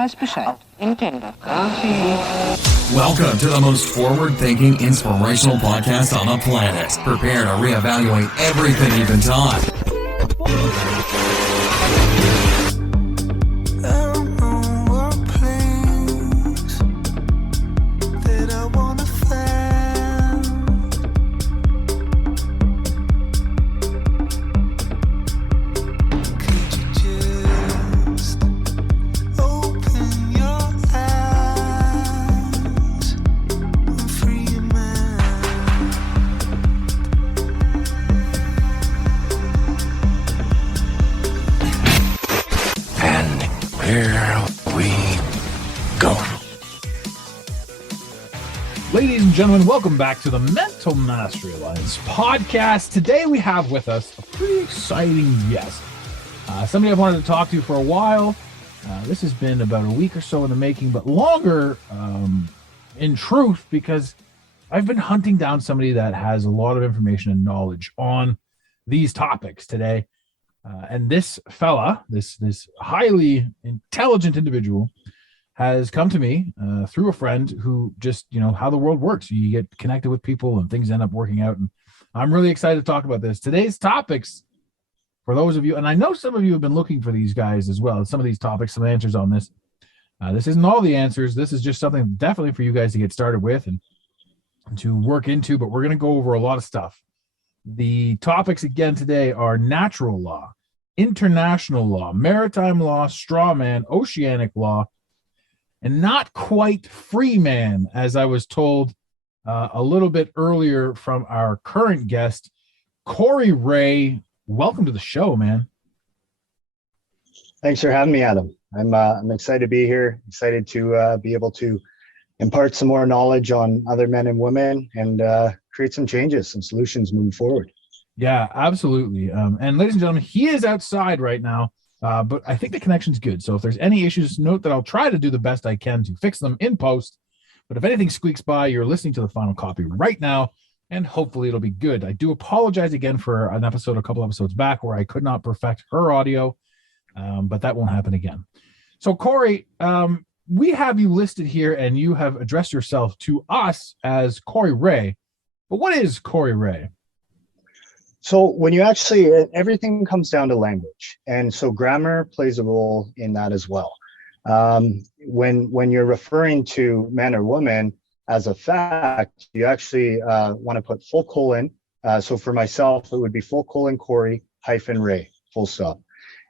weiß Bescheid. Intendo. Welcome to the most forward-thinking, inspirational podcast on the planet. Prepare to reevaluate everything you've been taught. Ladies and gentlemen, welcome back to the Mental Mastery Alliance podcast. Today we have with us a pretty exciting guest. Somebody I've wanted to talk to for a while. This has been about a week or so in the making, but longer in truth, because I've been hunting down somebody that has a lot of information and knowledge on these topics today. And this fella, this highly intelligent individual, has come to me through a friend who just, how the world works. You get connected with people and things end up working out. And I'm really excited to talk about this. Today's topics, for those of you, and I know some of you have been looking for these guys as well, some of these topics, some answers on this. This isn't all the answers. This is just something definitely for you guys to get started with and to work into, but we're going to go over a lot of stuff. The topics again today are natural law, international law, maritime law, strawman, oceanic law, and not quite Freeman, as I was told a little bit earlier from our current guest, Corey Ray. Welcome to the show, man. Thanks for having me, Adam. I'm excited to be here, excited to be able to impart some more knowledge on other men and women and create some changes, some solutions moving forward. Yeah, absolutely. And ladies and gentlemen, he is outside right now. But I think the connection's good. So if there's any issues, note that I'll try to do the best I can to fix them in post. But if anything squeaks by, you're listening to the final copy right now, and hopefully it'll be good. I do apologize again for an episode, a couple episodes back, where I could not perfect her audio, but that won't happen again. So Corey, we have you listed here, and you have addressed yourself to us as Corey Ray. But what is Corey Ray? So when you actually, everything comes down to language. And so grammar plays a role in that as well. When you're referring to man or woman as a fact, you actually want to put full colon. So for myself, it would be full colon Corey hyphen Ray, full stop.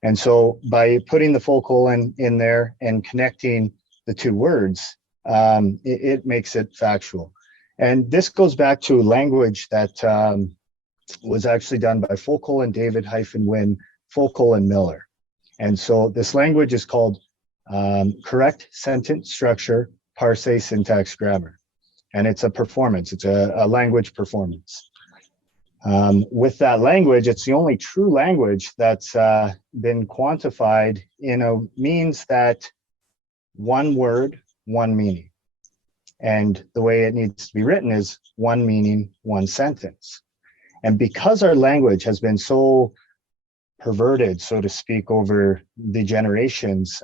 And so by putting the full colon in there and connecting the two words, it makes it factual. And this goes back to language that was actually done by full colon David hyphen Wynn, full colon Miller. And so this language is called correct sentence structure, parse syntax grammar. And it's a performance, it's a language performance. With that language, it's the only true language that's been quantified in a means that one word, one meaning. And the way it needs to be written is one meaning, one sentence. And because our language has been so perverted, so to speak, over the generations,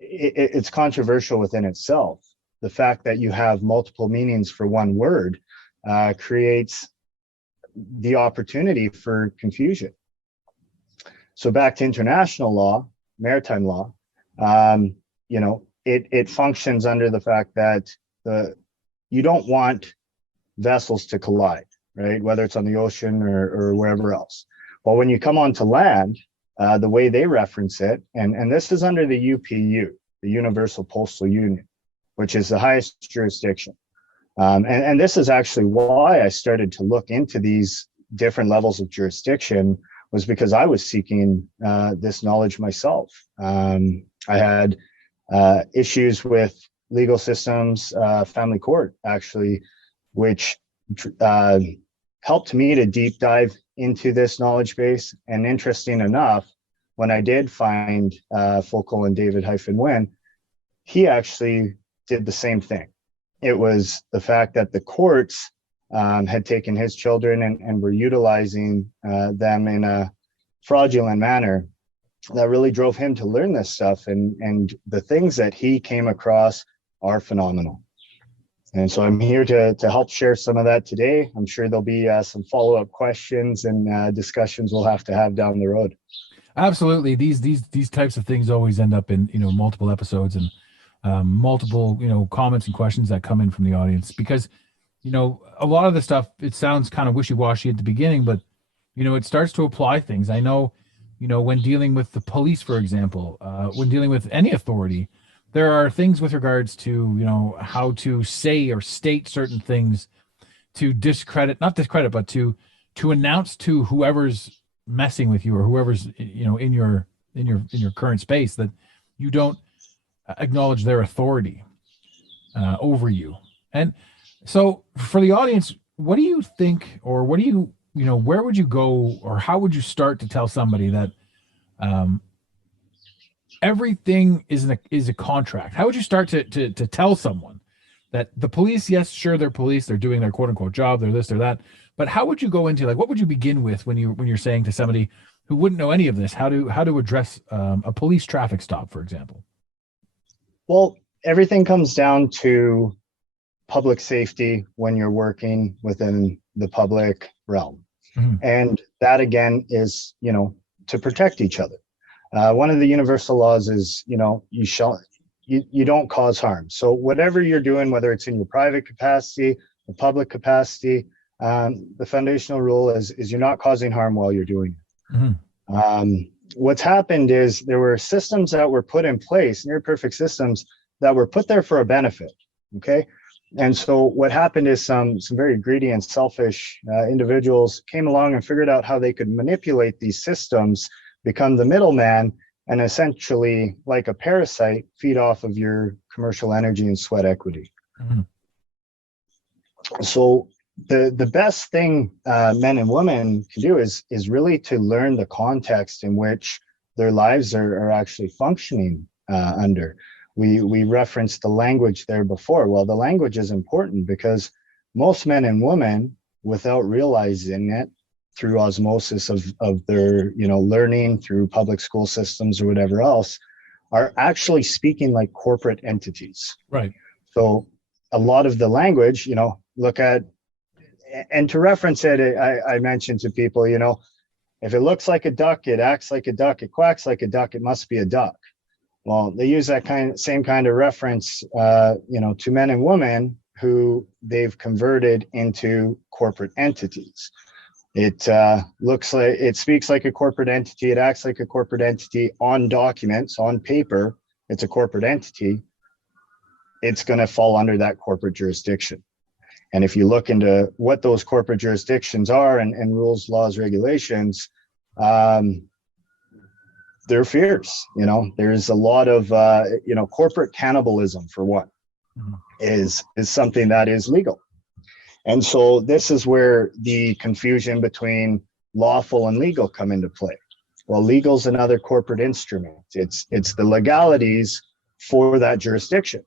it's controversial within itself. The fact that you have multiple meanings for one word creates the opportunity for confusion. So back to international law, maritime law, it functions under the fact that you don't want vessels to collide. Right, whether it's on the ocean or wherever else. Well, when you come onto land, the way they reference it, and this is under the UPU, the Universal Postal Union, which is the highest jurisdiction. And this is actually why I started to look into these different levels of jurisdiction, was because I was seeking this knowledge myself. I had issues with legal systems, family court, actually, which helped me to deep dive into this knowledge base. And interesting enough, when I did find full colon David hyphen Wynn, he actually did the same thing. It was the fact that the courts had taken his children and were utilizing them in a fraudulent manner that really drove him to learn this stuff. And the things that he came across are phenomenal. And so I'm here to help share some of that today. I'm sure there'll be some follow-up questions and discussions we'll have to have down the road. Absolutely. These types of things always end up in, multiple episodes and multiple, comments and questions that come in from the audience, because, a lot of the stuff, it sounds kind of wishy-washy at the beginning, but, it starts to apply things. I know, when dealing with the police, for example, when dealing with any authority, there are things with regards to, how to say or state certain things to not discredit, but to announce to whoever's messing with you or whoever's, in your current space, that you don't acknowledge their authority over you. And so for the audience, what do you think, or what do you, where would you go, or how would you start to tell somebody that everything is a contract? How would you start to tell someone that the police, yes, sure, they're police, they're doing their quote unquote job, they're this, they're that, but how would you go into, like, what would you begin with when you're saying to somebody who wouldn't know any of this, how to address a police traffic stop, for example? Well, everything comes down to public safety when you're working within the public realm. Mm-hmm. And that, again, is, to protect each other. One of the universal laws is, you don't cause harm. So whatever you're doing, whether it's in your private capacity, the public capacity, the foundational rule is you're not causing harm while you're doing it. Mm-hmm. What's happened is there were systems that were put in place, near perfect systems that were put there for a benefit. Okay. And so what happened is some very greedy and selfish individuals came along and figured out how they could manipulate these systems, become the middleman, and essentially, like a parasite, feed off of your commercial energy and sweat equity. Mm-hmm. So the best thing men and women can do is really to learn the context in which their lives are actually functioning under. We referenced the language there before. Well, the language is important because most men and women, without realizing it, through osmosis of their, learning through public school systems or whatever else, are actually speaking like corporate entities. Right. So a lot of the language, look at, and to reference it, I mentioned to people, if it looks like a duck, it acts like a duck, it quacks like a duck, it must be a duck. Well, they use that same kind of reference, to men and women who they've converted into corporate entities. It speaks like a corporate entity. It acts like a corporate entity on documents, on paper. It's a corporate entity. It's going to fall under that corporate jurisdiction. And if you look into what those corporate jurisdictions are and rules, laws, regulations, they're fierce. There's a lot of, corporate cannibalism, for one, mm-hmm. is something that is legal. And so this is where the confusion between lawful and legal come into play. Well, legal is another corporate instrument. It's the legalities for that jurisdiction.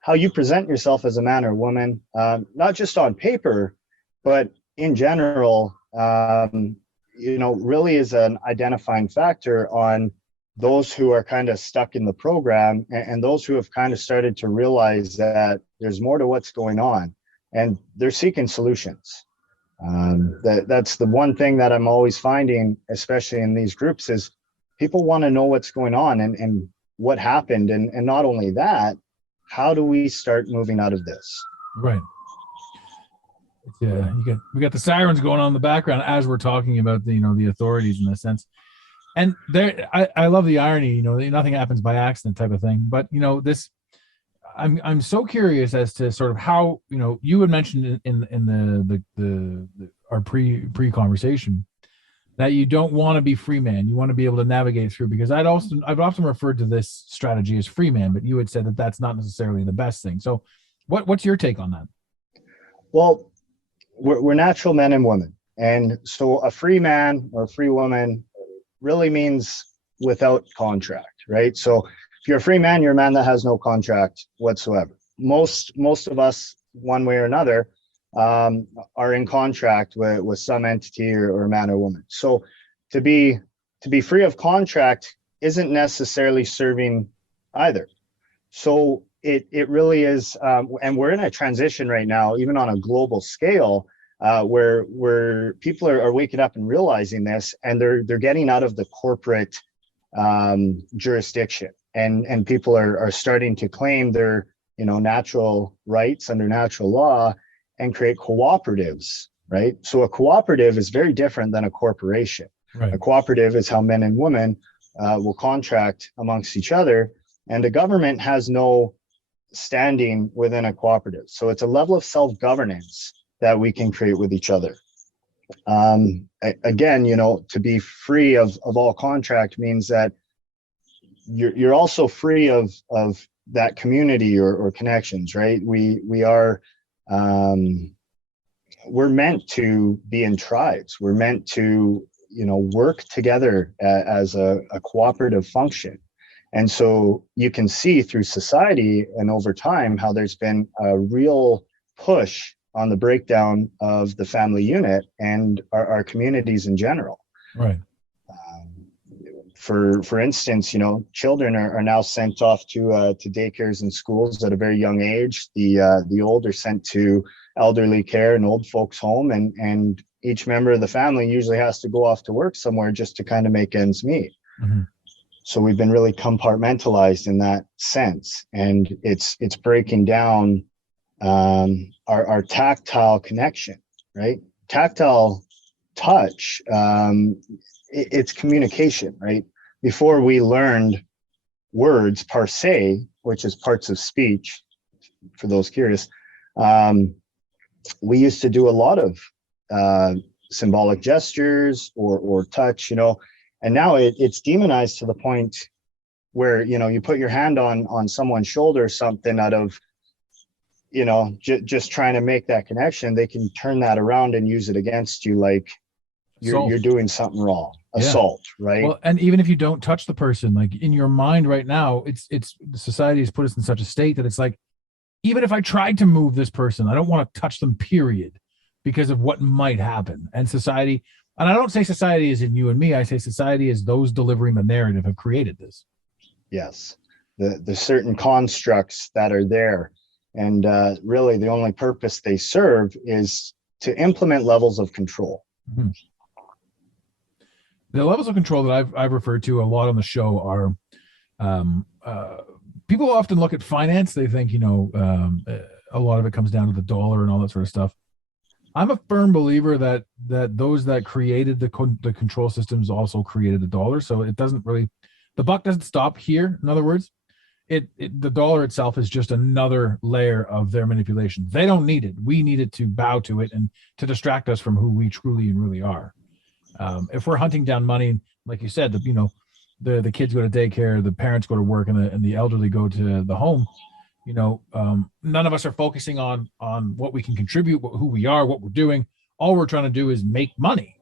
How you present yourself as a man or woman, not just on paper, but in general, really is an identifying factor on those who are kind of stuck in the program and those who have kind of started to realize that there's more to what's going on. And they're seeking solutions. That's the one thing that I'm always finding, especially in these groups, is people want to know what's going on and what happened. And not only that, how do we start moving out of this? Right. Yeah, we got the sirens going on in the background as we're talking about the authorities in a sense. And there, I love the irony, nothing happens by accident type of thing. But this. I'm so curious as to sort of how you had mentioned in our pre-conversation that you don't want to be Freeman. You want to be able to navigate through, because I've often referred to this strategy as Freeman, but you had said that that's not necessarily the best thing. So what's your take on that? Well, we're natural men and women, and so a free man or a free woman really means without contract, right? So if you're a free man, you're a man that has no contract whatsoever. Most of us, one way or another, are in contract with some entity or man or woman. So to be to be free of contract isn't necessarily serving either. So it really is, and we're in a transition right now, even on a global scale, where people are waking up and realizing this, and they're getting out of the corporate jurisdiction, and people are starting to claim their natural rights under natural law and create cooperatives, right? So a cooperative is very different than a corporation. Right. A cooperative is how men and women will contract amongst each other, and the government has no standing within a cooperative. So it's a level of self-governance that we can create with each other. Again, to be free of all contract means that you're also free of that community or connections, right? We are we're meant to be in tribes. We're meant to work together as a cooperative function. And so you can see through society and over time how there's been a real push on the breakdown of the family unit and our communities in general. Right. For instance, children are now sent off to daycares and schools at a very young age. The old are sent to elderly care and old folks home, and each member of the family usually has to go off to work somewhere just to kind of make ends meet. Mm-hmm. So we've been really compartmentalized in that sense, and it's breaking down our tactile connection, right? Tactile touch, it's communication, right? Before we learned words per se, which is parts of speech, for those curious, we used to do a lot of symbolic gestures or touch, and now it's demonized to the point where, you put your hand on someone's shoulder or something out of, just trying to make that connection. They can turn that around and use it against you like you're doing something wrong. Assault, right? Well, and even if you don't touch the person, like in your mind right now, it's society has put us in such a state that it's like, even if I tried to move this person, I don't want to touch them, period, because of what might happen. And society, and I don't say society is in you and me, I say society is those delivering the narrative have created this. Yes, the certain constructs that are there, and really the only purpose they serve is to implement levels of control. Mm-hmm. The levels of control that I've referred to a lot on the show are people often look at finance. They think, a lot of it comes down to the dollar and all that sort of stuff. I'm a firm believer that those that created the control systems also created the dollar. So it doesn't really, the buck doesn't stop here. In other words, the dollar itself is just another layer of their manipulation. They don't need it. We need it to bow to it and to distract us from who we truly and really are. If we're hunting down money, like you said, the kids go to daycare, the parents go to work, and the elderly go to the home, none of us are focusing on what we can contribute, who we are, what we're doing. All we're trying to do is make money.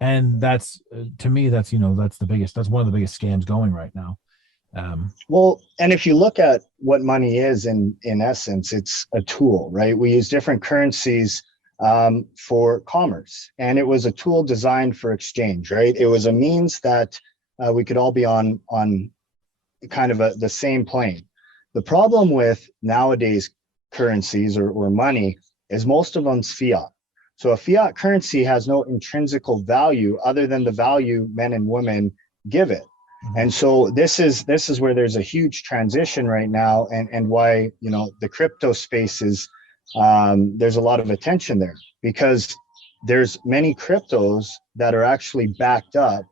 And that's, to me, that's one of the biggest scams going right now. Well, and if you look at what money is in essence, it's a tool, right? We use different currencies for commerce, and it was a tool designed for exchange, right? It was a means that we could all be on kind of the same plane. The problem with nowadays currencies or money is most of them's fiat. So a fiat currency has no intrinsical value other than the value men and women give it. Mm-hmm. And so this is where there's a huge transition right now, and why the crypto space is there's a lot of attention there, because there's many cryptos that are actually backed up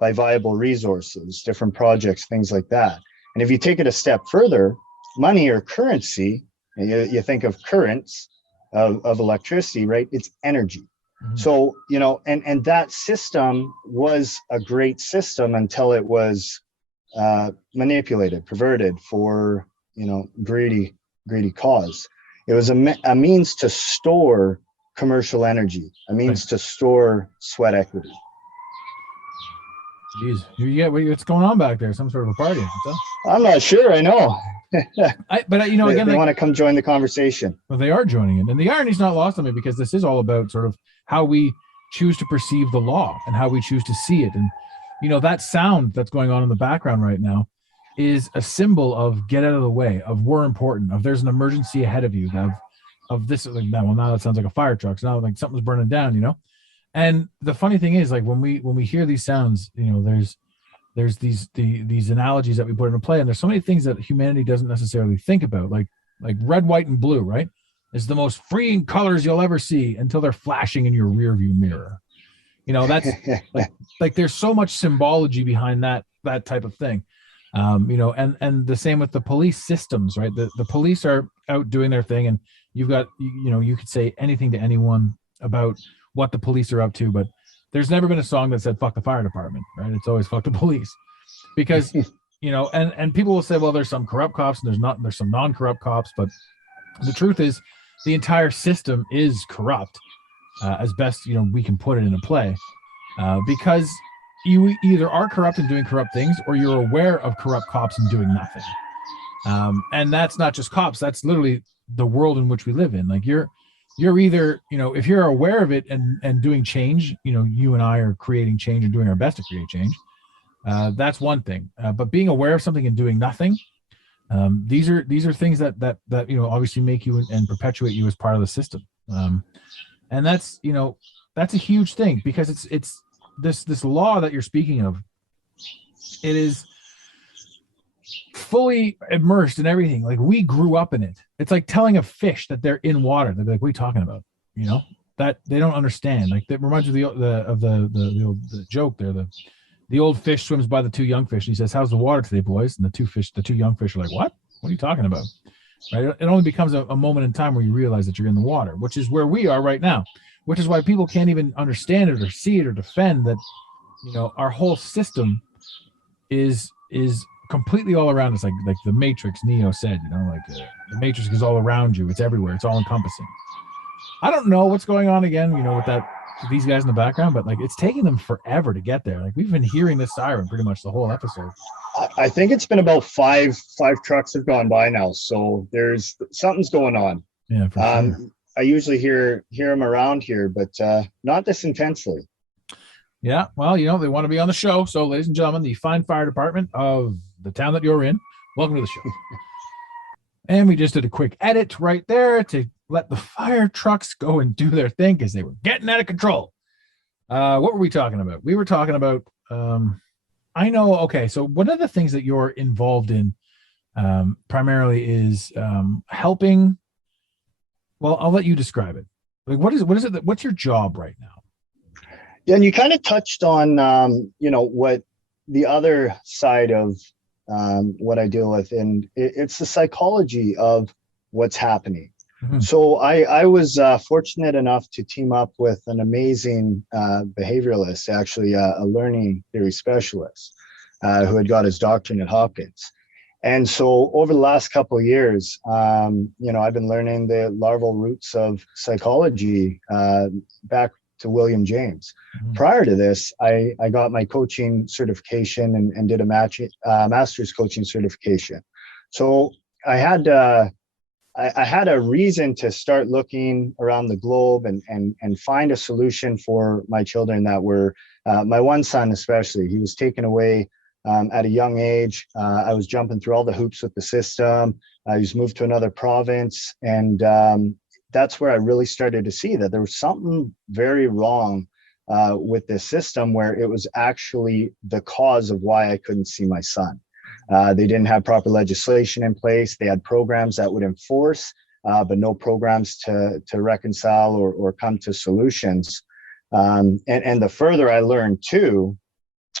by viable resources, different projects, things like that. And if you take it a step further, money or currency, and you think of currents of electricity, right? It's energy. Mm-hmm. So, and that system was a great system until it was manipulated, perverted for, greedy cause. It was a means to store commercial energy, a means to store sweat equity. Jeez, what's going on back there? Some sort of a party? I'm not sure. I know. They want to come join the conversation. Well, they are joining it, and the irony's not lost on me, because this is all about sort of how we choose to perceive the law and how we choose to see it. And that sound that's going on in the background right now is a symbol of get out of the way, of we're important, of there's an emergency ahead of you, of this, like that. Well, now it sounds like a fire truck. So now like something's burning down. And the funny thing is, like when we hear these sounds, there's these analogies that we put into play, and there's so many things that humanity doesn't necessarily think about, like red, white, and blue, right? Is the most freeing colors you'll ever see until they're flashing in your rear view mirror. That's like there's so much symbology behind that type of thing. And the same with the police systems, right? The police are out doing their thing, and you've got, you could say anything to anyone about what the police are up to, but there's never been a song that said fuck the fire department, right? It's always fuck the police, because and people will say, well, there's some corrupt cops and there's some non-corrupt cops, but the truth is the entire system is corrupt, as best we can put it into play, because you either are corrupt and doing corrupt things, or you're aware of corrupt cops and doing nothing. And that's not just cops, that's literally the world in which we live in. Like you're either, if you're aware of it and doing change, you and I are creating change and doing our best to create change. That's one thing. But being aware of something and doing nothing, these are things that obviously make you and perpetuate you as part of the system. And that's a huge thing, because it's this law that you're speaking of. It is fully immersed in everything. Like we grew up in it. It's like telling a fish that they're in water. They're like, what are you talking about? That they don't understand. Like that reminds me of the joke there. The old fish swims by the two young fish, and he says, how's the water today, boys? And the two young fish are like, what are you talking about? Right? It only becomes a moment in time where you realize that you're in the water, which is where we are right now, which is why people can't even understand it or see it or defend that, our whole system is completely all around us. Like the Matrix, Neo said, the Matrix is all around you. It's everywhere. It's all encompassing. I don't know what's going on again, with these guys in the background, but like it's taking them forever to get there. Like we've been hearing this siren pretty much the whole episode. I think it's been about five trucks have gone by now, so there's something's going on. Yeah, for sure. I usually hear them around here, but not this intensely. Yeah, well, they want to be on the show. So, ladies and gentlemen, the fine fire department of the town that you're in, welcome to the show. And we just did a quick edit right there to let the fire trucks go and do their thing, because they were getting out of control. What were we talking about? We were talking about, I know, okay, so one of the things that you're involved in primarily is helping. Well, I'll let you describe it. Like, what is it? What's your job right now? Yeah, and you kind of touched on, what the other side of what I deal with, and it's the psychology of what's happening. Mm-hmm. So I was fortunate enough to team up with an amazing behavioralist, actually a learning theory specialist, who had got his doctorate at Hopkins. And so over the last couple of years, I've been learning the larval roots of psychology back to William James. Mm-hmm. Prior to this, I got my coaching certification and did a master's coaching certification. So I had a reason to start looking around the globe and find a solution for my children that were, my one son especially, he was taken away at a young age. I was jumping through all the hoops with the system. I was moved to another province, and that's where I really started to see that there was something very wrong with this system, where it was actually the cause of why I couldn't see my son. They didn't have proper legislation in place. They had programs that would enforce, but no programs to reconcile or come to solutions. And the further I learned too,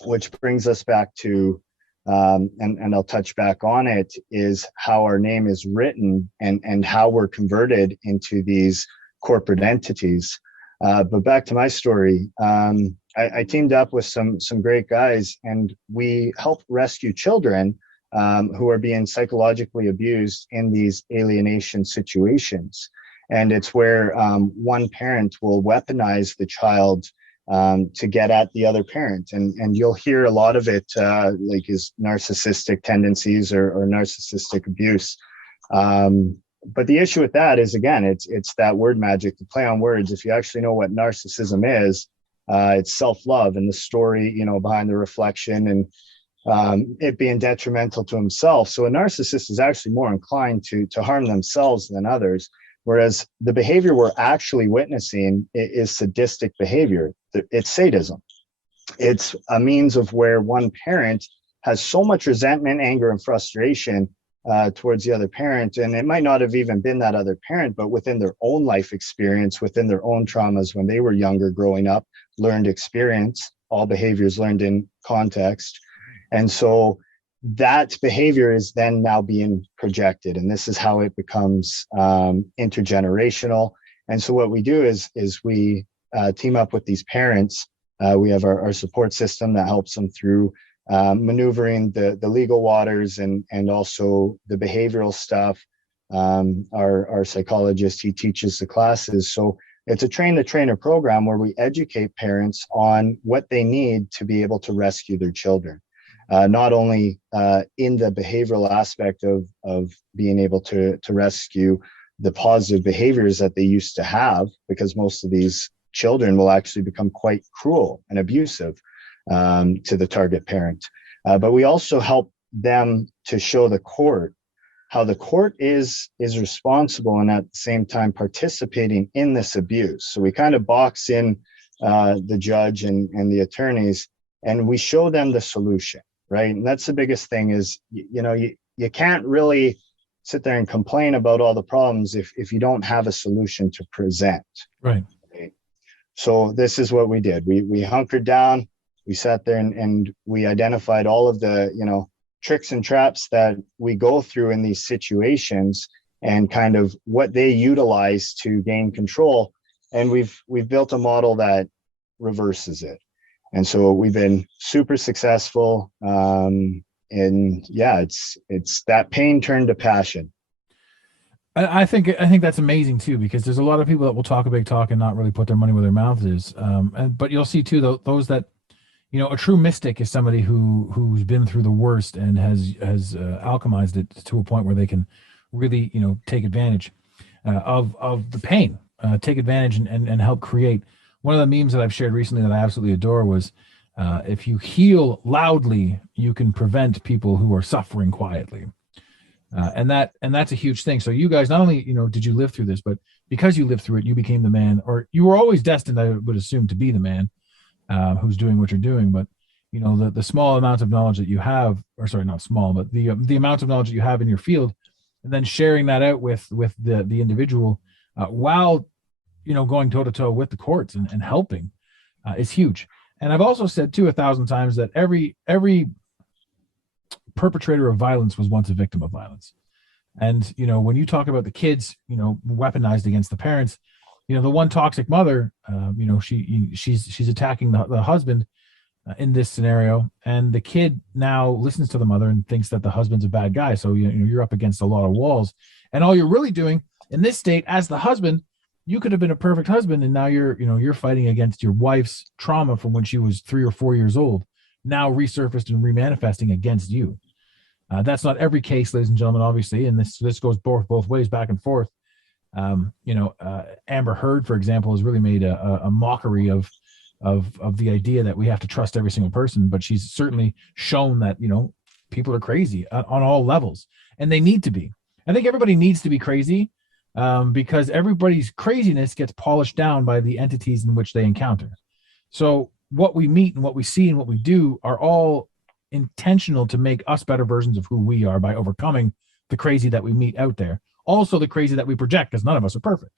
which brings us back to, and I'll touch back on it, is how our name is written and how we're converted into these corporate entities. But back to my story, I teamed up with some great guys, and we help rescue children who are being psychologically abused in these alienation situations. And it's where one parent will weaponize the child to get at the other parent. And you'll hear a lot of it, like his narcissistic tendencies or narcissistic abuse. But the issue with that is, again, it's that word magic, to play on words. If you actually know what narcissism is, It's self-love, and the story, behind the reflection, and it being detrimental to himself. So a narcissist is actually more inclined to harm themselves than others, whereas the behavior we're actually witnessing is sadistic behavior. It's sadism. It's a means of where one parent has so much resentment, anger, and frustration towards the other parent. And it might not have even been that other parent, but within their own life experience, within their own traumas when they were younger, growing up, learned experience, all behaviors learned in context. And so that behavior is then now being projected. And this is how it becomes intergenerational. And so what we do is we team up with these parents. We have our support system that helps them through maneuvering the legal waters and also the behavioral stuff. Our psychologist, he teaches the classes. So it's a train the trainer program where we educate parents on what they need to be able to rescue their children. Not only in the behavioral aspect of being able to rescue the positive behaviors that they used to have, because most of these children will actually become quite cruel and abusive to the target parent. But we also help them to show the court how the court is responsible and at the same time participating in this abuse. So we kind of box in the judge and the attorneys, and we show them the solution, right? And that's the biggest thing is, you can't really sit there and complain about all the problems if you don't have a solution to present. Right. So this is what we did. We hunkered down, we sat there and we identified all of the, tricks and traps that we go through in these situations and kind of what they utilize to gain control. And we've built a model that reverses it. And so we've been super successful. And yeah, it's that pain turned to passion. I think that's amazing too, because there's a lot of people that will talk a big talk and not really put their money where their mouth is. But you'll see too, those that, a true mystic is somebody who's been through the worst and has alchemized it to a point where they can really, take advantage of the pain, take advantage and help create. One of the memes that I've shared recently that I absolutely adore was, if you heal loudly, you can prevent people who are suffering quietly. And that's a huge thing. So you guys, not only, did you live through this, but because you lived through it, you became the man, or you were always destined, I would assume, to be the man who's doing what you're doing. But, the small amount of knowledge that you have, or sorry, not small, but the amount of knowledge that you have in your field, and then sharing that out with the individual while, going toe to toe with the courts and helping is huge. And I've also said too 1,000 times that every perpetrator of violence was once a victim of violence. And when you talk about the kids weaponized against the parents, the one toxic mother, she's attacking the husband in this scenario, and the kid now listens to the mother and thinks that the husband's a bad guy. So you're up against a lot of walls, and all you're really doing in this state as the husband, you could have been a perfect husband, and now you're fighting against your wife's trauma from when she was 3 or 4 years old, now resurfaced and remanifesting against you. That's not every case, ladies and gentlemen, obviously, and this goes both ways, back and forth. Amber Heard, for example, has really made a mockery of the idea that we have to trust every single person, but she's certainly shown that people are crazy on all levels, and they need to be. I think everybody needs to be crazy, because everybody's craziness gets polished down by the entities in which they encounter. So what we meet and what we see and what we do are all intentional to make us better versions of who we are by overcoming the crazy that we meet out there. Also the crazy that we project, because none of us are perfect.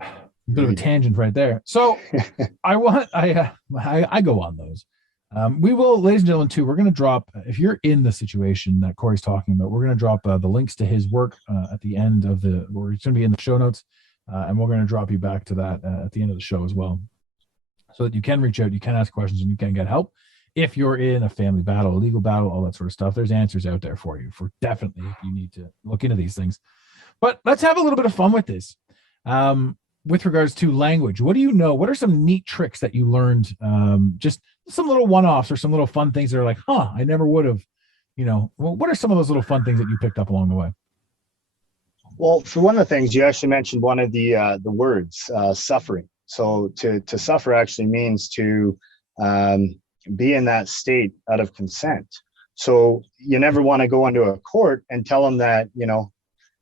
A bit of a tangent right there. So I go on those. We will, ladies and gentlemen, too, we're going to drop, if you're in the situation that Corey's talking about, we're going to drop the links to his work at the end of it's going to be in the show notes, and we're going to drop you back to that at the end of the show as well, so that you can reach out, you can ask questions, and you can get help. If you're in a family battle, a legal battle, all that sort of stuff, there's answers out there for you, for definitely if you need to look into these things. But let's have a little bit of fun with this. With regards to language, what do you know? What are some neat tricks that you learned? Just some little one-offs or some little fun things that are like, I never would have, what are some of those little fun things that you picked up along the way? Well, for one of the things, you actually mentioned one of the words, suffering. So to suffer actually means to be in that state out of consent. So you never want to go into a court and tell them that, you know,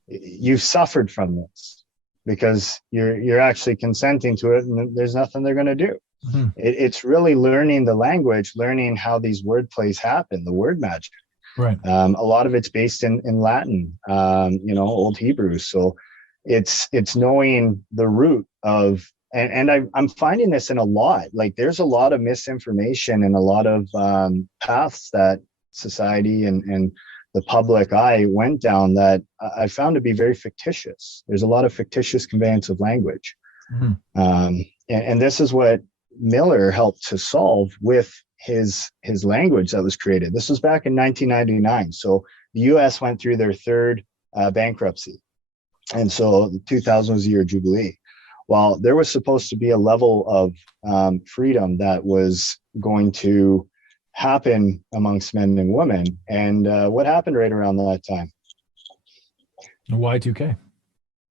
you've suffered from this, because you're actually consenting to it, and there's nothing they're going to do. Mm-hmm. It's really learning the language, learning how these word plays happen, the word magic. Right. A lot of it's based in Latin, you know, Old Hebrew. So it's knowing the root of, and I'm finding this in a lot. Like, there's a lot of misinformation and a lot of paths that society and the public eye went down that I found to be very fictitious. There's a lot of fictitious conveyance of language. Mm-hmm. And this is what Miller helped to solve with his language that was created. This was back in 1999. So the US went through their third bankruptcy. And so 2000 was the year of Jubilee. Well, there was supposed to be a level of freedom that was going to happen amongst men and women. And what happened right around that time? Y2K.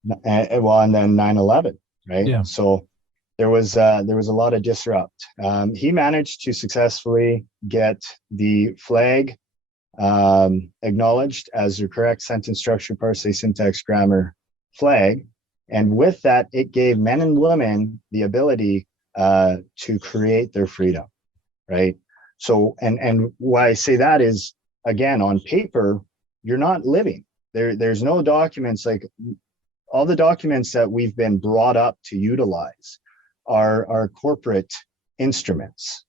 Well, and then 9/11, right? Yeah. So there was a lot of disrupt. He managed to successfully get the flag acknowledged as the correct sentence structure, parsing, syntax, grammar flag. And with that, it gave men and women the ability to create their freedom, right? So, and why I say that is, again, on paper, you're not living. There's no documents. Like, all the documents that we've been brought up to utilize are corporate instruments.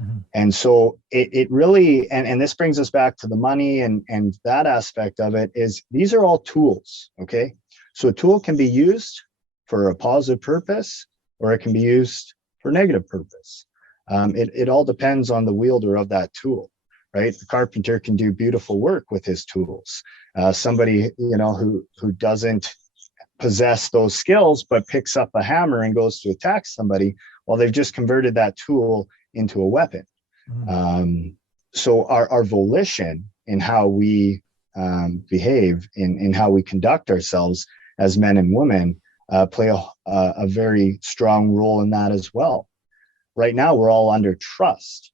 Mm-hmm. And so it really, and this brings us back to the money and that aspect of it, is these are all tools, okay? So a tool can be used for a positive purpose, or it can be used for negative purpose. It all depends on the wielder of that tool, right? The carpenter can do beautiful work with his tools. Somebody, you know, who doesn't possess those skills but picks up a hammer and goes to attack somebody, well, they've just converted that tool into a weapon. Mm-hmm. So our volition in how we behave, in how we conduct ourselves as men and women, play a very strong role in that as well. Right now, we're all under trust.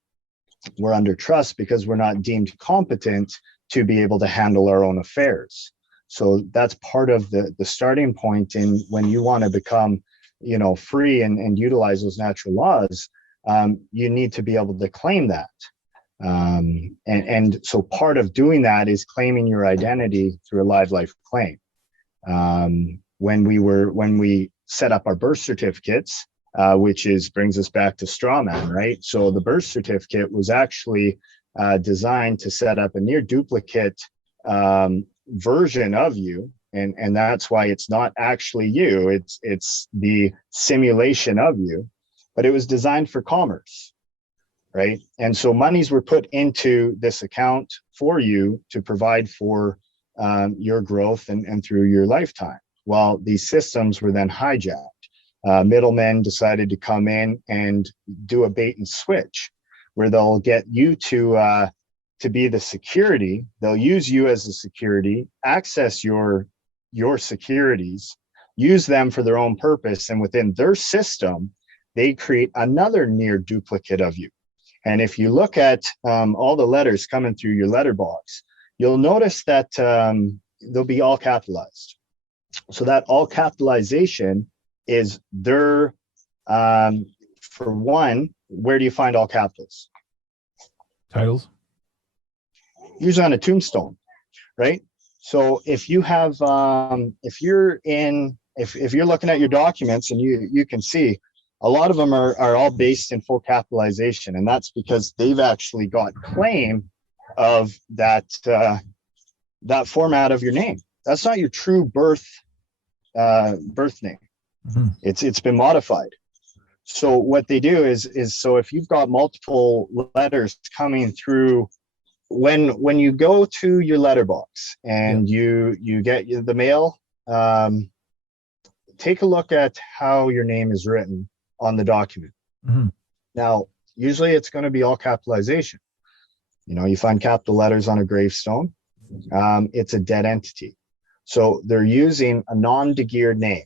We're under trust because we're not deemed competent to be able to handle our own affairs. So that's part of the starting point in when you want to become, you know, free and utilize those natural laws. You need to be able to claim that. And so part of doing that is claiming your identity through a live life claim. When we set up our birth certificates, which brings us back to Strawman, right? So the birth certificate was actually designed to set up a near duplicate version of you, and that's why it's not actually you. It's the simulation of you, but it was designed for commerce, right? And so monies were put into this account for you to provide for your growth and through your lifetime. Well, these systems were then hijacked. Middlemen decided to come in and do a bait and switch, where they'll get you to be the security. They'll use you as a security, access your securities, use them for their own purpose, and within their system, they create another near duplicate of you. And if you look at all the letters coming through your letterbox, you'll notice that they'll be all capitalized. So that all capitalization is their, for one, where do you find all capitals? Titles. Usually on a tombstone, right? So if you have, if you're looking at your documents, and you can see a lot of them are all based in full capitalization, and that's because they've actually got claim of that format of your name. That's not your true birth name. Mm-hmm. It's been modified. So what they do is so if you've got multiple letters coming through, when you go to your letterbox and you get the mail, take a look at how your name is written on the document. Mm-hmm. Now, usually it's going to be all capitalization. You know, you find capital letters on a gravestone. It's a dead entity. So they're using a non-de-geared name.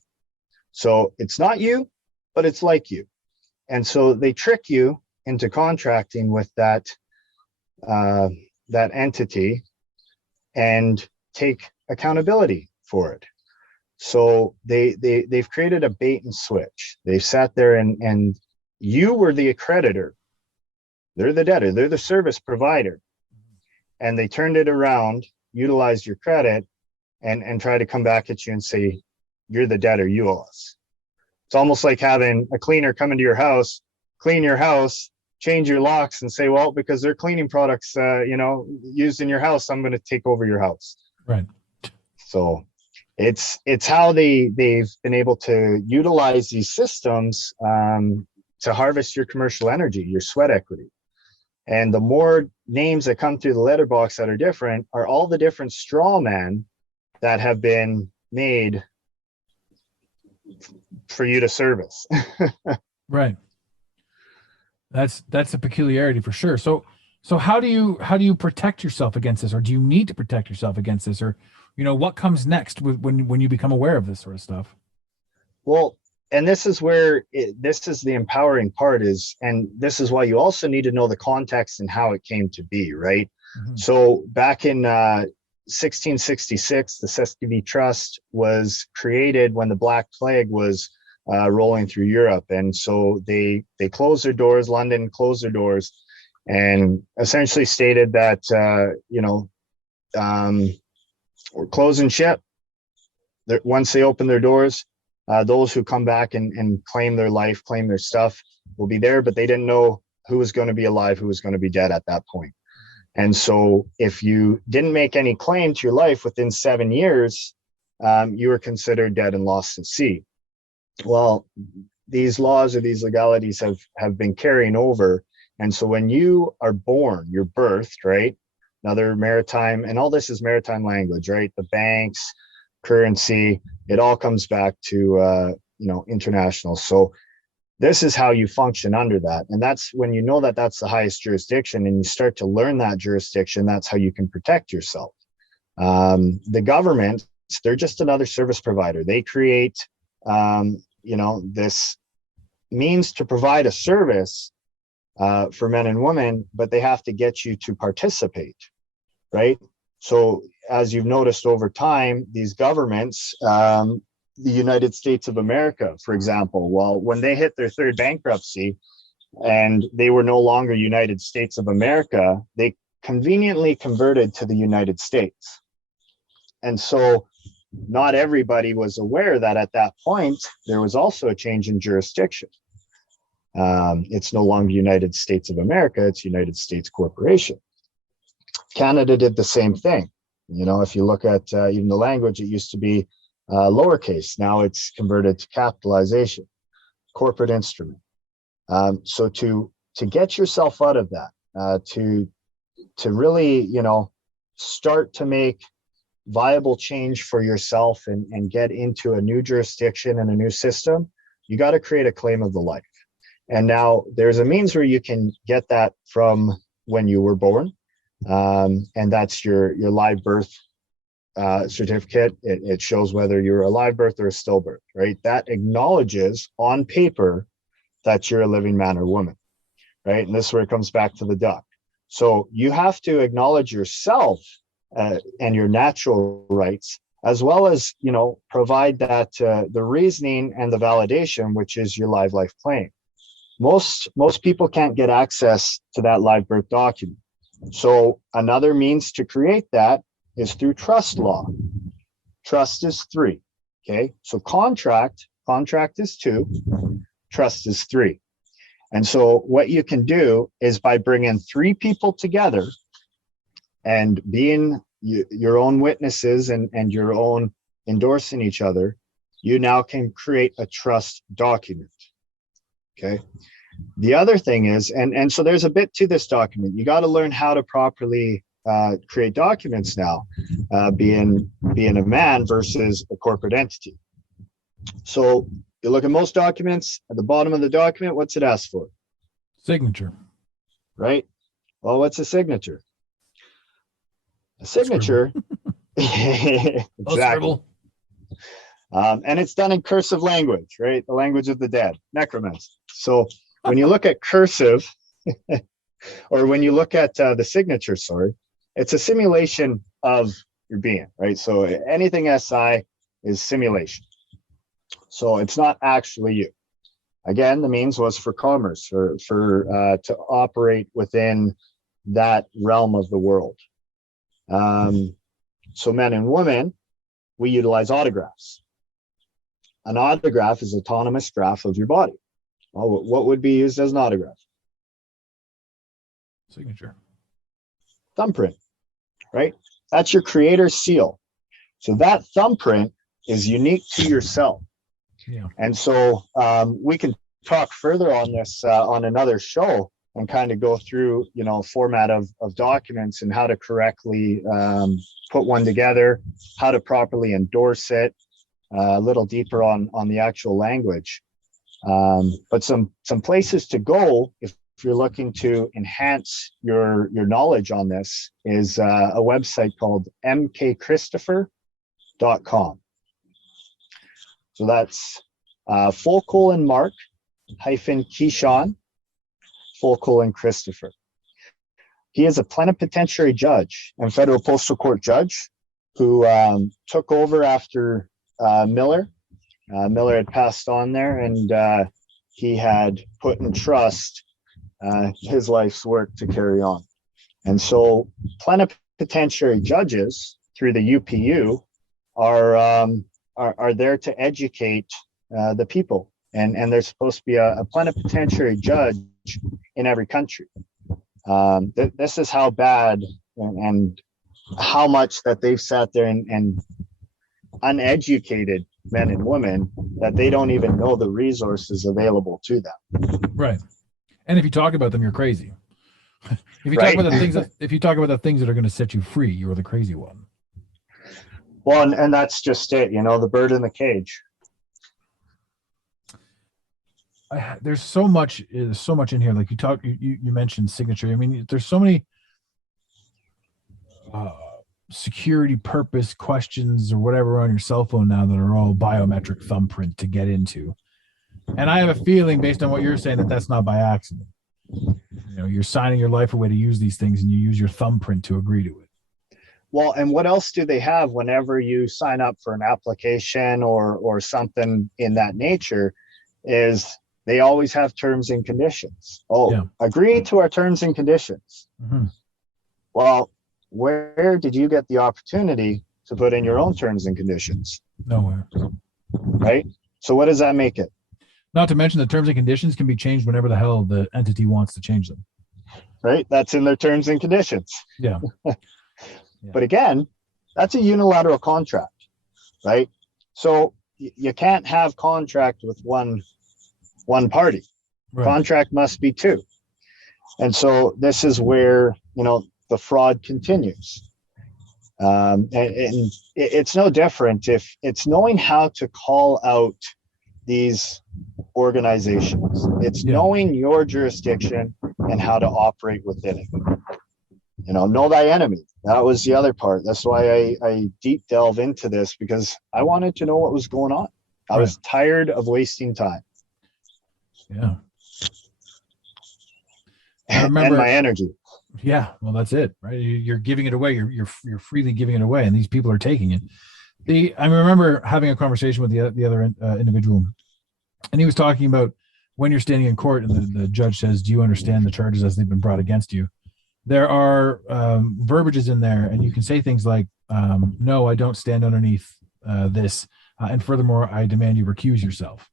So it's not you, but it's like you. And so they trick you into contracting with that entity and take accountability for it. So they've created a bait and switch. They've sat there and you were the accreditor. They're the debtor. They're the service provider. And they turned it around, utilized your credit, and try to come back at you and say, you're the debtor, you owe us. It's almost like having a cleaner come into your house, clean your house, change your locks, and say, well, because they're cleaning products, used in your house, I'm going to take over your house. Right. So it's how they've been able to utilize these systems to harvest your commercial energy, your sweat equity. And the more names that come through the letterbox that are different are all the different strawman that have been made for you to service. Right. That's a peculiarity for sure. So how do you protect yourself against this, or do you need to protect yourself against this, or what comes next when you become aware of this sort of stuff? Well, and this is where this is the empowering part is, and this is why you also need to know the context and how it came to be, right? Mm-hmm. So back in 1666, the Sesquivi Trust was created when the Black Plague was rolling through Europe. And so they closed their doors, London closed their doors, and essentially stated that, we're closing ship. Once they open their doors, those who come back and claim their life, claim their stuff will be there, but they didn't know who was going to be alive, who was going to be dead at that point. And so if you didn't make any claim to your life within 7 years, you were considered dead and lost at sea. Well, these laws or these legalities have been carrying over. And so when you are born, you're birthed, right? Another maritime, and all this is maritime language, right? The banks, currency, it all comes back to, international. So this is how you function under that. And that's when you know that that's the highest jurisdiction and you start to learn that jurisdiction, that's how you can protect yourself. The government, they're just another service provider. They create, this means to provide a service for men and women, but they have to get you to participate, right? So as you've noticed over time, these governments, the United States of America, for example, well, when they hit their third bankruptcy and they were no longer United States of America, they conveniently converted to the United States. And so not everybody was aware that at that point, there was also a change in jurisdiction. It's no longer United States of America, it's United States Corporation. Canada did the same thing. If you look at even the language, it used to be lowercase. Now it's converted to capitalization, corporate instrument. So to get yourself out of that, to really, start to make viable change for yourself and get into a new jurisdiction and a new system, you got to create a claim of the life. And now there's a means where you can get that from when you were born. And that's your live birth certificate. It shows whether you're a live birth or a stillbirth, right? That acknowledges on paper that you're a living man or woman, right? And this is where it comes back to the duck. So you have to acknowledge yourself and your natural rights, as well as, provide that the reasoning and the validation, which is your live life claim. Most people can't get access to that live birth document. So another means to create that is through trust law. Trust is 3. Okay. So contract is 2, trust is 3. And so what you can do is by bringing 3 people together and being your own witnesses and your own endorsing each other, you now can create a trust document. Okay. The other thing is, and so there's a bit to this document. You got to learn how to properly create documents now, being a man versus a corporate entity. So you look at most documents, at the bottom of the document, what's it ask for? Signature. Right? Well, what's a signature? A signature. Exactly. And it's done in cursive language, right? The language of the dead, necromancy. So when you look at cursive, or when you look at the signature, sorry, it's a simulation of your being, right? So anything SI is simulation. So it's not actually you. Again, the means was for commerce, or for to operate within that realm of the world. So men and women, we utilize autographs. An autograph is autonomous graph of your body. Well, what would be used as an autograph? Signature. Thumbprint, right? That's your creator's seal. So that thumbprint is unique to yourself. Yeah. And so we can talk further on this on another show, and kind of go through, format of documents and how to correctly put one together, how to properly endorse it, a little deeper on the actual language. But some places to go if you're looking to enhance your knowledge on this is a website called mkchristopher.com. So that's ;Mark -Keyshawn :Christopher. He is a plenipotentiary judge and federal postal court judge who took over after Miller. Miller had passed on there, and he had put in trust his life's work to carry on. And so plenipotentiary judges through the UPU are there to educate the people. And there's supposed to be a plenipotentiary judge in every country. This is how bad and how much that they've sat there and uneducated men and women that they don't even know the resources available to them. Right. And if you talk about them, you're crazy. If you Right. talk about the things that are going to set you free, you're the crazy one. Well, and that's just it, the bird in the cage. There's so much in here. Like you mentioned signature. I mean, there's so many security purpose questions or whatever on your cell phone now that are all biometric thumbprint to get into. And I have a feeling, based on what you're saying, that that's not by accident. You're signing your life away to use these things, and you use your thumbprint to agree to it. Well, and what else do they have whenever you sign up for an application or something in that nature is they always have terms and conditions. Agree to our terms and conditions. Mm-hmm. Well, where did you get the opportunity to put in your own terms and conditions? Nowhere. Right? So what does that make it? Not to mention the terms and conditions can be changed whenever the hell the entity wants to change them. Right? That's in their terms and conditions. Yeah. But again, that's a unilateral contract, right? So you can't have contract with one party. Right. Contract must be two. And so this is where, the fraud continues. And it's no different if it's knowing how to call out these organizations. It's knowing your jurisdiction and how to operate within it. Know thy enemy. That was the other part. That's why I deep delve into this, because I wanted to know what was going on. I was tired of wasting time. Yeah. I remember, and my energy. Yeah, well, that's it, right? You're giving it away. You're freely giving it away, and these people are taking it. I remember having a conversation with the other individual, and he was talking about when you're standing in court, and the judge says, "Do you understand the charges as they've been brought against you?" There are verbiages in there, and you can say things like, "No, I don't stand underneath this, and furthermore, I demand you recuse yourself."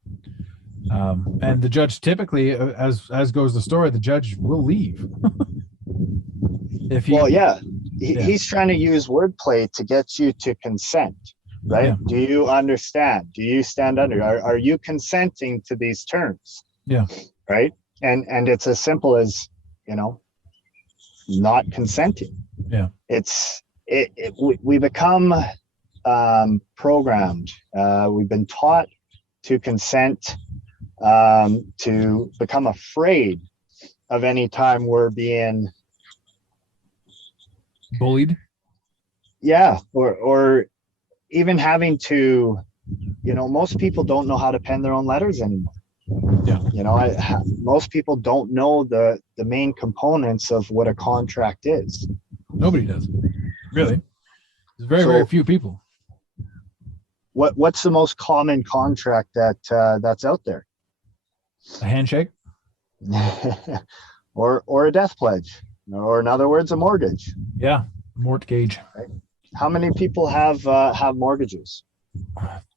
And the judge typically, as goes the story, the judge will leave. He's trying to use wordplay to get you to consent, right? Yeah. Do you understand? Do you stand under? Are you consenting to these terms? Yeah. Right. And it's as simple as, not consenting. Yeah. We become programmed. We've been taught to consent, to become afraid of any time we're being bullied. Yeah. Or even having to most people don't know how to pen their own letters anymore. Yeah. Most people don't know the main components of what a contract is. Nobody does. Really. There's very, So very few people. What's the most common contract that's out there? A handshake? or a death pledge, or in other words, a mortgage. Yeah. Mortgage. Right? How many people have mortgages?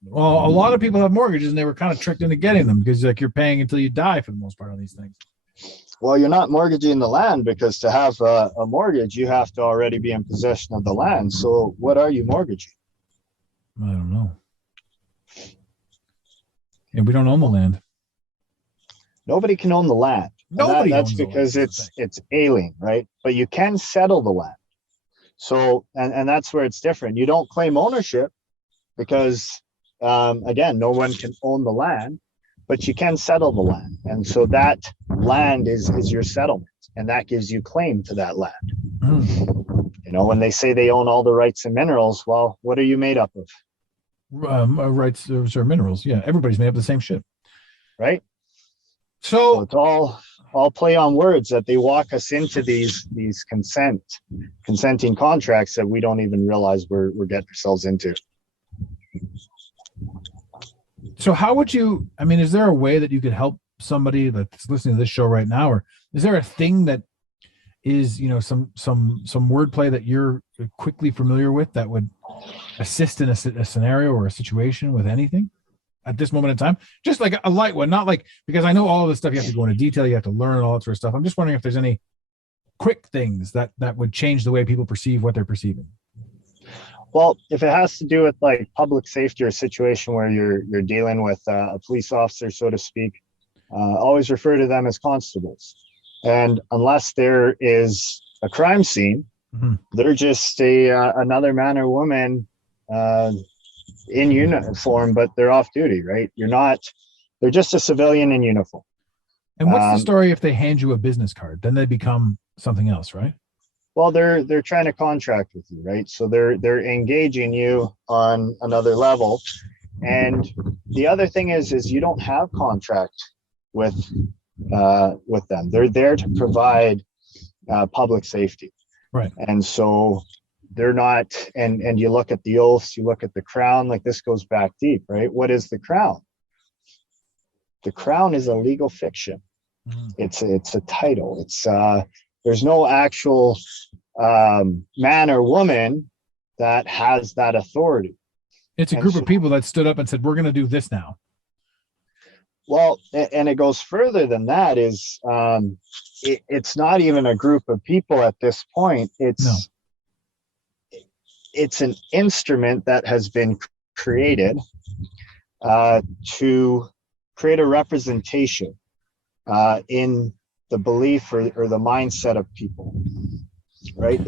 Well, a lot of people have mortgages and they were kind of tricked into getting them because you're paying until you die for the most part on these things. Well, you're not mortgaging the land, because to have a mortgage, you have to already be in possession of the land. So what are you mortgaging? I don't know. And we don't own the land. Nobody can own the land. Nobody that's owns the because land. it's alien, right? But you can settle the land. So, and that's where it's different. You don't claim ownership because, again, no one can own the land, but you can settle the land. And so that land is your settlement, and that gives you claim to that land. When they say they own all the rights and minerals, well, what are you made up of? Rights or minerals. Yeah, everybody's made up of the same shit. Right? So it's all play on words that they walk us into these consenting contracts that we don't even realize we're getting ourselves into. So how would you, is there a way that you could help somebody that's listening to this show right now, or is there a thing that is, some wordplay that you're quickly familiar with that would assist in a scenario or a situation with anything at this moment in time? Just like a light one, not like, because I know all of this stuff you have to go into detail, you have to learn all that sort of stuff. I'm just wondering if there's any quick things that would change the way people perceive what they're perceiving. Well, if it has to do with like public safety or a situation where you're dealing with a police officer, so to speak, always refer to them as constables. And unless there is a crime scene, they're just another man or woman in uniform, but they're off duty, right? They're just a civilian in uniform. And what's the story if they hand you a business card? Then they become something else, right? Well, they're trying to contract with you, right? So they're engaging you on another level. And the other thing is you don't have contract with them. They're there to provide public safety. Right. And so they're not, and you look at the oaths, you look at the crown, like this goes back deep, right? What is the crown? The crown is a legal fiction. It's a title. It's there's no actual man or woman that has that authority. It's a group of people that stood up and said, we're going to do this now. Well, and it goes further than that. It's not even a group of people at this point. It's an instrument that has been created to create a representation in the belief or the mindset of people, right?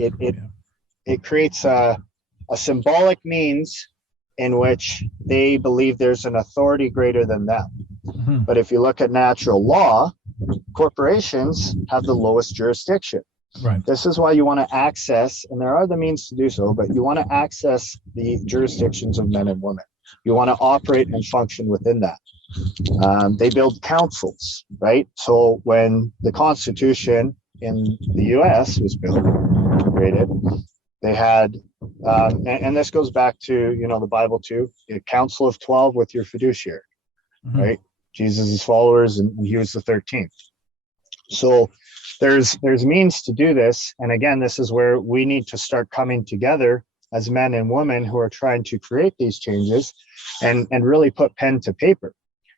It creates a symbolic means in which they believe there's an authority greater than them. But if you look at natural law, corporations have the lowest jurisdiction. Right. This is why you want to access, and there are the means to do so, but you want to access the jurisdictions of men and women. You want to operate and function within that. They build councils, right? So when the Constitution in the US was created, they had, and this goes back to, the Bible too, a council of 12 with your fiduciary, right? Jesus' followers, and he was the 13th. So there's means to do this. And again, this is where we need to start coming together as men and women who are trying to create these changes and really put pen to paper,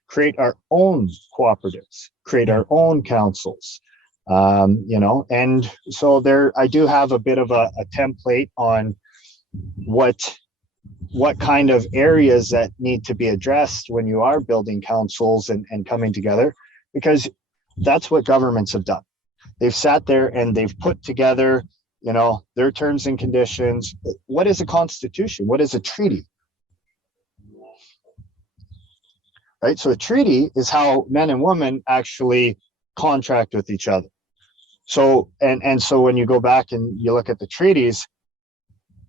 create our own cooperatives, create our own councils, and so I do have a bit of a template on what kind of areas that need to be addressed when you are building councils and coming together, because that's what governments have done. They've sat there and they've put together, their terms and conditions. What is a constitution? What is a treaty? Right? So a treaty is how men and women actually contract with each other. So, and so when you go back and you look at the treaties,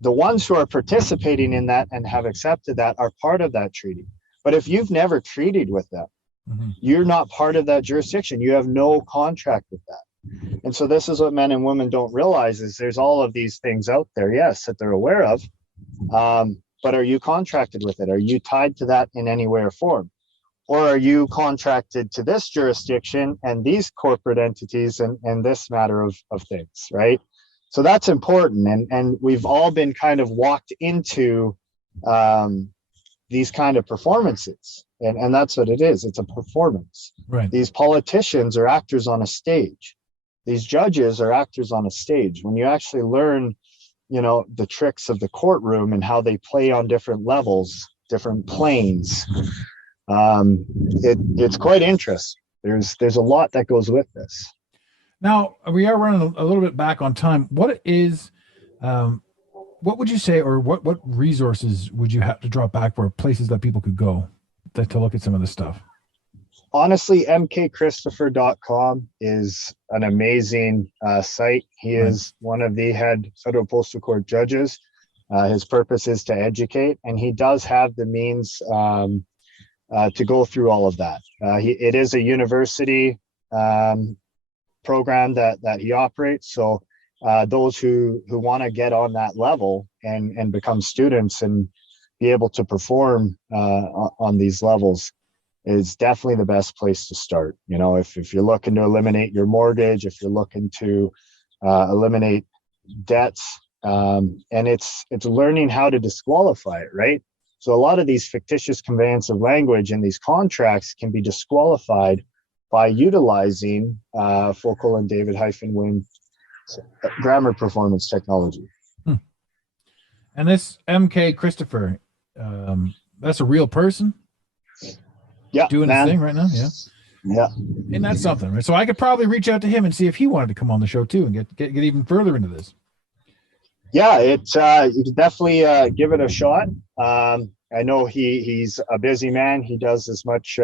the ones who are participating in that and have accepted that are part of that treaty. But if you've never treated with them, you're not part of that jurisdiction. You have no contract with that. And so this is what men and women don't realize, is there's all of these things out there, yes, that they're aware of. But are you contracted with it? Are you tied to that in any way or form? Or are you contracted to this jurisdiction and these corporate entities and this matter of things, right? So that's important. And we've all been kind of walked into these kind of performances. And that's what it is. It's a performance. Right. These politicians are actors on a stage. These judges are actors on a stage. When you actually learn, the tricks of the courtroom and how they play on different levels, different planes, it's quite interesting. There's a lot that goes with this. Now, we are running a little bit back on time. What would you say, or what resources would you have to drop back for, places that people could go to look at some of this stuff? Honestly, mkchristopher.com is an amazing site. He is one of the head federal postal court judges. His purpose is to educate, and he does have the means to go through all of that. It is a university program that he operates. So those who want to get on that level and become students and be able to perform on these levels is definitely the best place to start. If you're looking to eliminate your mortgage, if you're looking to eliminate debts, and it's learning how to disqualify it, right? So a lot of these fictitious conveyance of language and these contracts can be disqualified by utilizing Focal and David-Wynn grammar performance technology. And this MK Christopher, that's a real person? Yeah, doing his thing right now. Yeah. And that's something, right? So I could probably reach out to him and see if he wanted to come on the show too and get even further into this. Yeah, it's you can definitely give it a shot. I know he's a busy man. He does as much.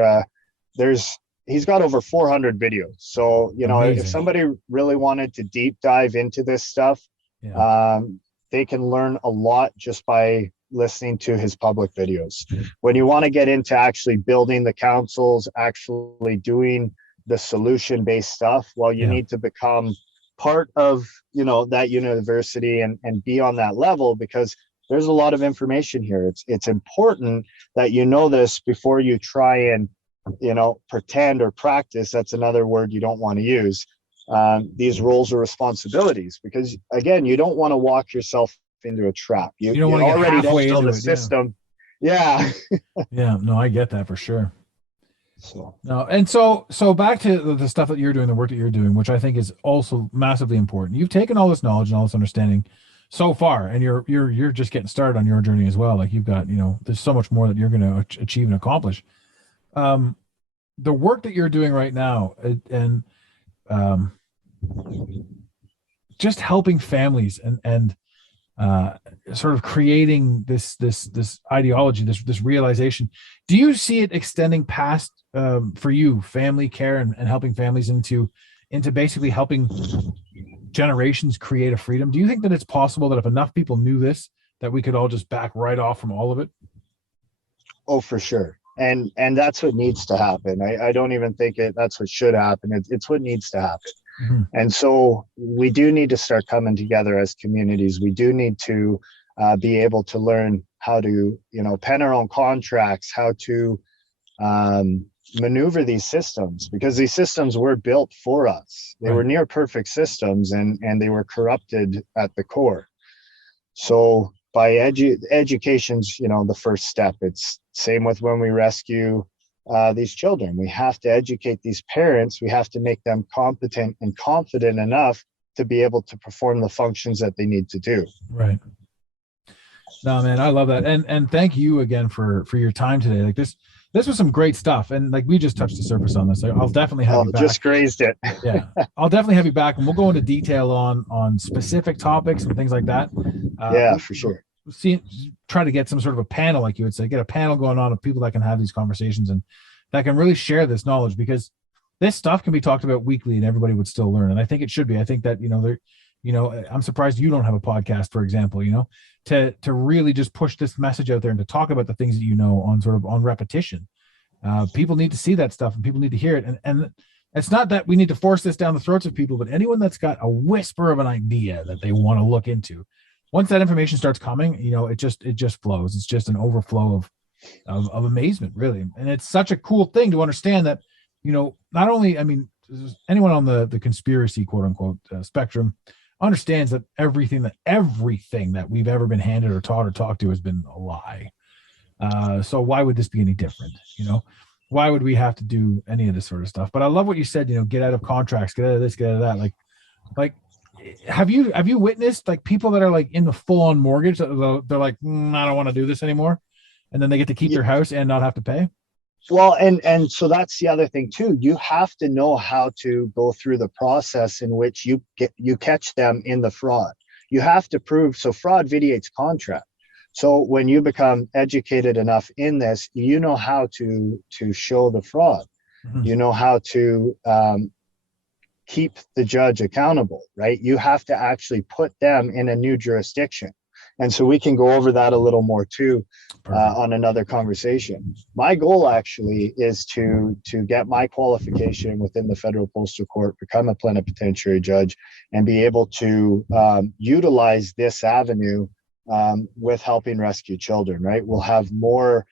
He's got over 400 videos. So Amazing. If somebody really wanted to deep dive into this stuff, they can learn a lot just by listening to his public videos. When you want to get into actually building the councils, actually doing the solution-based stuff, well, you need to become part of that university and be on that level, because there's a lot of information here. It's important that you know this before you try and pretend or practice. That's another word you don't want to use. These roles or responsibilities, because again, you don't want to walk yourself into a trap. You don't want to already get halfway don't know into the it, system. Yeah. No, I get that for sure. So no, and so back to the stuff that you're doing, the work that you're doing, which I think is also massively important. You've taken all this knowledge and all this understanding so far, and you're just getting started on your journey as well. Like you've got, there's so much more that you're going to achieve and accomplish. The work that you're doing right now, and just helping families and sort of creating this ideology, this realization. Do you see it extending past for you, family care and helping families into basically helping generations create a freedom? Do you think that it's possible that if enough people knew this, that we could all just back right off from all of it? Oh, for sure. And that's what needs to happen. I don't even think that's what should happen. It's what needs to happen. Mm-hmm. And so we do need to start coming together as communities. We do need to be able to learn how to, pen our own contracts, how to maneuver these systems, because these systems were built for us. They were near perfect systems, and they were corrupted at the core. So by education's, the first step. It's same with when we rescue these children. We have to educate these parents. We have to make them competent and confident enough to be able to perform the functions that they need to do. Right. No, man, I love that. And thank you again for your time today. Like this was some great stuff. And like, we just touched the surface on this. I'll definitely have you back. Just grazed it. Yeah. I'll definitely have you back, and we'll go into detail on specific topics and things like that. Yeah, for sure. Try to get some sort of a panel, like you would say, get a panel going on of people that can have these conversations and that can really share this knowledge, because this stuff can be talked about weekly and everybody would still learn. And I think it should be. I think that, I'm surprised you don't have a podcast, for example, to really just push this message out there and to talk about the things that on sort of on repetition. People need to see that stuff and people need to hear it. And it's not that we need to force this down the throats of people, but anyone that's got a whisper of an idea that they want to look into, once that information starts coming, it just flows. It's just an overflow of amazement, really. And it's such a cool thing to understand that, not only, anyone on the conspiracy, quote unquote, spectrum understands that everything that we've ever been handed or taught or talked to has been a lie. So why would this be any different? Why would we have to do any of this sort of stuff? But I love what you said, get out of contracts, get out of this, get out of that. Like, have you witnessed like people that are like in the full on mortgage? They're like, I don't want to do this anymore. And then they get to keep their house and not have to pay. Well, and so that's the other thing too. You have to know how to go through the process in which you catch them in the fraud. You have to prove. So fraud vitiates contract. So when you become educated enough in this, you know how to show the fraud. Mm-hmm. You know how to keep the judge accountable, right? You have to actually put them in a new jurisdiction. And so we can go over that a little more too on another conversation. My goal actually is to get my qualification within the federal postal court, become a plenipotentiary judge, and be able to utilize this avenue with helping rescue children, right? We'll have more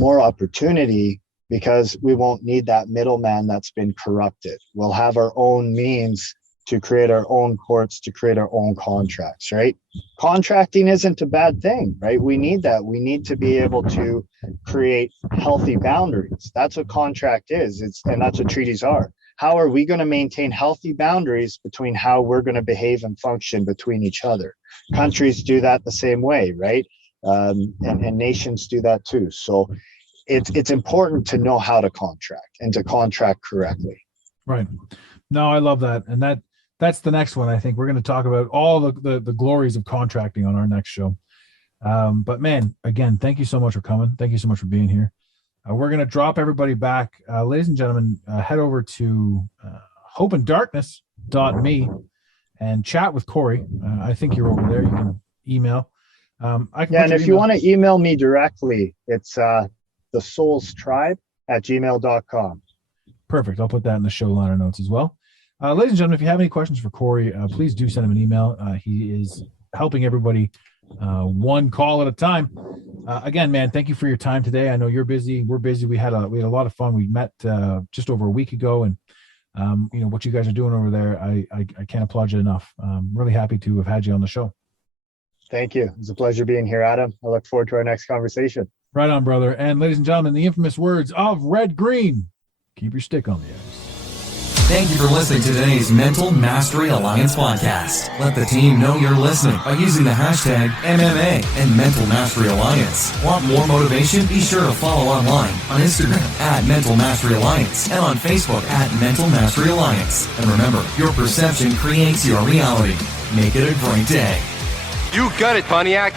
opportunity because we won't need that middleman that's been corrupted. We'll have our own means to create our own courts, to create our own contracts, right? Contracting isn't a bad thing, right? We need that. We need to be able to create healthy boundaries. That's what contract is. And that's what treaties are. How are we going to maintain healthy boundaries between how we're going to behave and function between each other? Countries do that the same way, right? And nations do that too. So it's important to know how to contract and to contract correctly. Right. No, I love that. And that's the next one. I think we're going to talk about all the glories of contracting on our next show. But man, again, thank you so much for coming. Thank you so much for being here. We're going to drop everybody back. Ladies and gentlemen, head over to hopeanddarkness.me and chat with Corey. I think you're over there. You can email. And if you want to email me directly, it's thesoulstribe@gmail.com. Perfect. I'll put that in the show liner notes as well. Ladies and gentlemen, if you have any questions for Corey, please do send him an email. He is helping everybody one call at a time. Again, man, thank you for your time today. I know you're busy. We're busy. We had a lot of fun. We met just over a week ago, and what you guys are doing over there, I can't applaud you enough. I'm really happy to have had you on the show. Thank you. It's a pleasure being here, Adam. I look forward to our next conversation. Right on, brother. And ladies and gentlemen, the infamous words of Red Green: keep your stick on the ice. Thank you for listening to today's Mental Mastery Alliance podcast. Let the team know you're listening by using the hashtag MMA and Mental Mastery Alliance. Want more motivation? Be sure to follow online on Instagram @Mental Mastery Alliance and on Facebook @Mental Mastery Alliance. And remember, your perception creates your reality. Make it a great day. You got it, Pontiac.